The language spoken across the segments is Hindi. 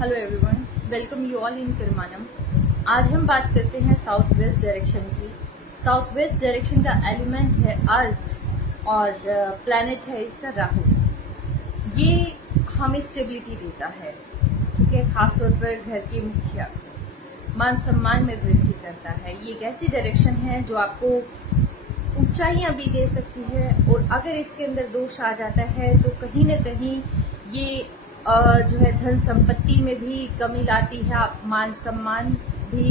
Hello everyone, welcome you all in किरमानम। आज हम बात करते हैं साउथ वेस्ट डायरेक्शन की। साउथ वेस्ट डायरेक्शन का एलिमेंट है अर्थ और प्लैनेट है इसका राहु। ये हमें स्टेबिलिटी देता है, ठीक है, खासतौर पर घर के मुखिया मान सम्मान में वृद्धि करता है। ये एक ऐसी डायरेक्शन है जो आपको ऊंचाइयां भी दे सकती है, और अगर इसके अंदर दोष आ जाता है तो कहीं न कहीं ये जो है धन संपत्ति में भी कमी लाती है, आप मान सम्मान भी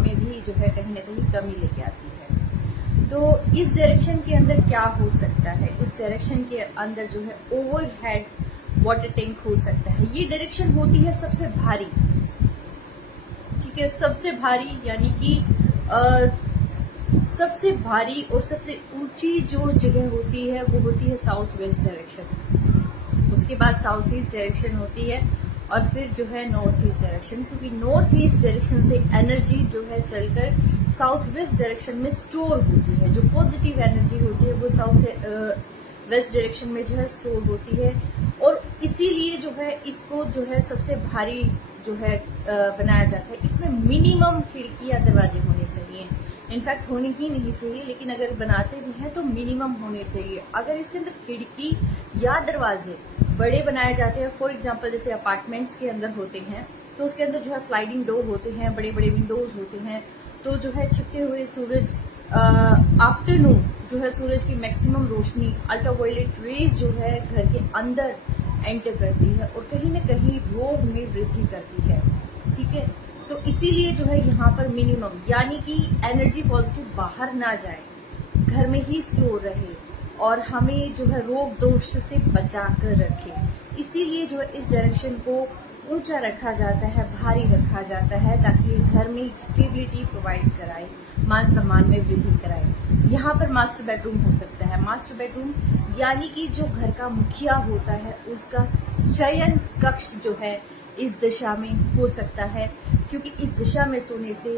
में भी जो है कहीं न कहीं कमी लेके आती है। तो इस डायरेक्शन के अंदर क्या हो सकता है? इस डायरेक्शन के अंदर जो है ओवरहेड वाटर टैंक हो सकता है। ये डायरेक्शन होती है सबसे भारी, ठीक है, सबसे भारी, यानी कि सबसे भारी और सबसे ऊंची जो जगह होती है वो होती है साउथ वेस्ट डायरेक्शन। उसके बाद साउथ ईस्ट डायरेक्शन होती है और फिर जो है नॉर्थ ईस्ट डायरेक्शन, क्योंकि नॉर्थ ईस्ट डायरेक्शन से एनर्जी जो है चलकर साउथ वेस्ट डायरेक्शन में स्टोर होती है। जो पॉजिटिव एनर्जी होती है वो साउथ वेस्ट डायरेक्शन में जो है स्टोर होती है, और इसीलिए जो है इसको जो है सबसे भारी जो है बनाया जाता है। इसमें मिनिमम खिड़कियां दरवाजे होने चाहिए, इनफैक्ट होनी ही नहीं चाहिए, लेकिन अगर बनाते भी हैं तो मिनिमम होने चाहिए। अगर इसके अंदर खिड़की या दरवाजे बड़े बनाए जाते हैं, फॉर एग्जांपल जैसे अपार्टमेंट्स के अंदर होते हैं, तो उसके अंदर जो है स्लाइडिंग डोर होते हैं, बड़े बड़े विंडोज होते हैं, तो जो है छिपते हुए सूरज आफ्टरनून जो है सूरज की मैक्सिमम रोशनी अल्ट्रावायलेट रेज जो है घर के अंदर एंटर करती है और कहीं न कहीं रोग में वृद्धि करती है, ठीक है। तो इसीलिए जो है यहाँ पर मिनिमम, यानी कि एनर्जी पॉजिटिव बाहर ना जाए, घर में ही स्टोर रहे और हमें जो है रोग दोष से बचा कर रखे। इसीलिए जो है इस डायरेक्शन को ऊंचा रखा जाता है, भारी रखा जाता है, ताकि घर में स्टेबिलिटी प्रोवाइड कराए, मान सम्मान में वृद्धि कराए। यहाँ पर मास्टर बेडरूम हो सकता है। मास्टर बेडरूम यानी कि जो घर का मुखिया होता है उसका शयन कक्ष जो है इस दिशा में हो सकता है, क्योंकि इस दिशा में सोने से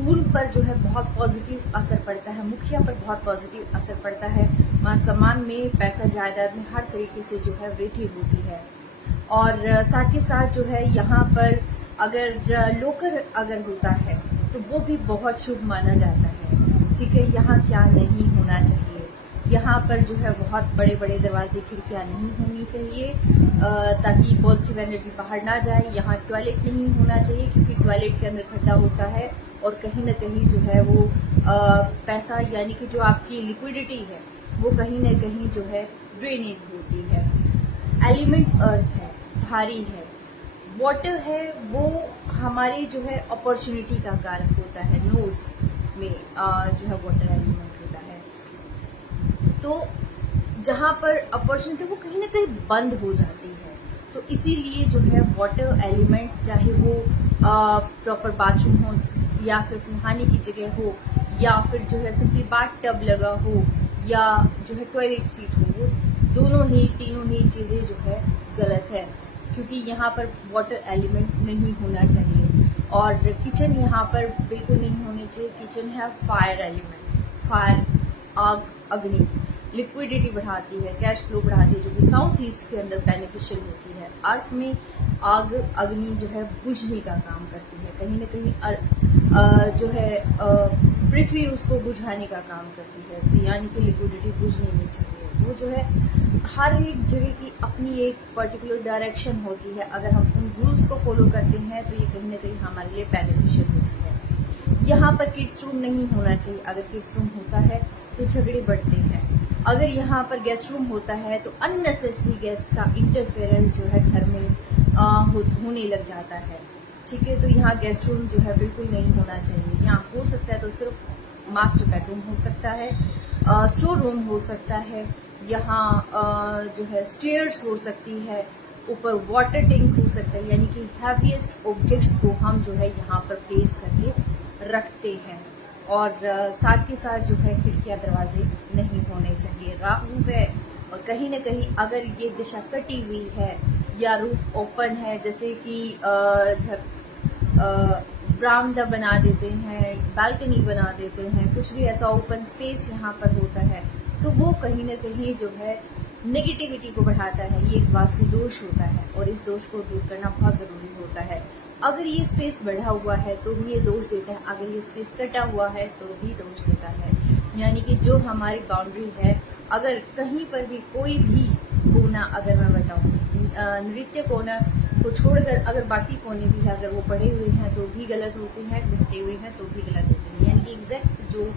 उन पर जो है बहुत पॉजिटिव असर पड़ता है, मुखिया पर बहुत पॉजिटिव असर पड़ता है, मान सम्मान में, पैसा जायदाद में हर तरीके से जो है वृद्धि होती है। और साथ ही साथ जो है यहाँ पर अगर लोकर अगर होता है तो वो भी बहुत शुभ माना जाता है, ठीक है। यहाँ क्या नहीं होना चाहिए, यहाँ पर जो है बहुत बड़े बड़े दरवाजे खिड़कियाँ नहीं होनी चाहिए, ताकि पॉजिटिव एनर्जी बाहर ना जाए। यहाँ टॉयलेट नहीं होना चाहिए, क्योंकि टॉयलेट के अंदर खड्डा होता है और कहीं न कहीं जो है वो पैसा, यानी कि जो आपकी लिक्विडिटी है वो कहीं न कहीं जो है ड्रेनेज होती है। एलिमेंट अर्थ है, भारी है। वाटर है, वो हमारे जो है अपॉर्चुनिटी का कारक होता है। नॉर्थ में जो है वाटर एलिमेंट होता है, तो जहां पर अपॉर्चुनिटी वो कहीं ना कहीं बंद हो जाती है। तो इसीलिए जो है वाटर एलिमेंट, चाहे वो प्रॉपर बाथरूम हो या सिर्फ नहाने की जगह हो, या फिर जो है सिंपली बाथ टब लगा हो, या जो है टॉयलेट सीट हो, वो दोनों ही तीनों ही चीजें जो है गलत है, क्योंकि यहाँ पर वाटर एलिमेंट नहीं होना चाहिए। और किचन यहाँ पर बिल्कुल नहीं होनी चाहिए। किचन है फायर एलिमेंट, फायर, आग, अग्नि, लिक्विडिटी बढ़ाती है, कैश फ्लो बढ़ाती है, जो कि साउथ ईस्ट के अंदर बेनिफिशियल होती है। अर्थ में आग, अग्नि जो है बुझने का काम करती है, कहीं न कहीं जो है पृथ्वी उसको बुझाने का काम करती है। तो यानी कि लिक्विडिटी बुझनी नहीं चाहिए। वो जो है हर एक जगह की अपनी एक पर्टिकुलर डायरेक्शन होती है। अगर हम उन रूल्स को फॉलो करते हैं तो ये कहीं ना कहीं हमारे लिए बेनिफिशियल होती है। यहाँ पर किड्स रूम नहीं होना चाहिए। अगर किड्स रूम होता है तो झगड़े बढ़ते हैं। अगर यहाँ पर गेस्ट रूम होता है तो अननेसेसरी गेस्ट का इंटरफेरेंस जो है घर में होने लग जाता है, ठीक है। तो यहाँ गेस्ट रूम जो है बिल्कुल नहीं होना चाहिए। यहाँ हो सकता है तो सिर्फ मास्टर बेडरूम हो सकता है, स्टोर रूम हो सकता है, यहाँ जो है स्टेयर्स हो सकती है, ऊपर वाटर टैंक हो सकता है, यानी कि हैवीएस्ट ऑब्जेक्ट्स को हम जो है यहाँ पर प्लेस करके रखते हैं। और साथ के साथ जो है खिड़कियां दरवाजे नहीं होने चाहिए। राहु है और कहीं न कहीं अगर ये दिशा कटी हुई है या रूफ ओपन है, जैसे कि बरामदा बना देते हैं, बालकनी बना देते हैं, कुछ भी ऐसा ओपन स्पेस यहाँ पर होता है, तो वो कहीं न कहीं जो है नेगेटिविटी को बढ़ाता है, ये एक वास्तु दोष होता है और इस दोष को दूर करना बहुत जरूरी होता है। अगर ये स्पेस बढ़ा हुआ है तो भी ये दोष देता है, अगर ये स्पेस कटा हुआ है तो भी दोष देता है। यानी कि जो हमारी बाउंड्री है, अगर कहीं पर भी कोई भी कोना, अगर मैं बताऊं नृत्य कोना को छोड़कर अगर बाकी कोने भी है, अगर वो बढ़े हुए हैं तो भी गलत होते हैं, घटे हुए हैं तो भी गलत होते हैं। यानी कि एग्जैक्ट जो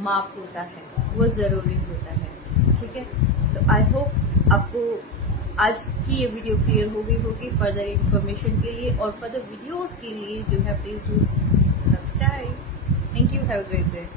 माप होता है वो जरूरी होता है। ठीक है, तो आई होप आपको आज की ये वीडियो क्लियर हो गई होगी। फर्दर इन्फॉर्मेशन के लिए और फर्दर वीडियोस के लिए जो है please do subscribe. Thank you, have a great day.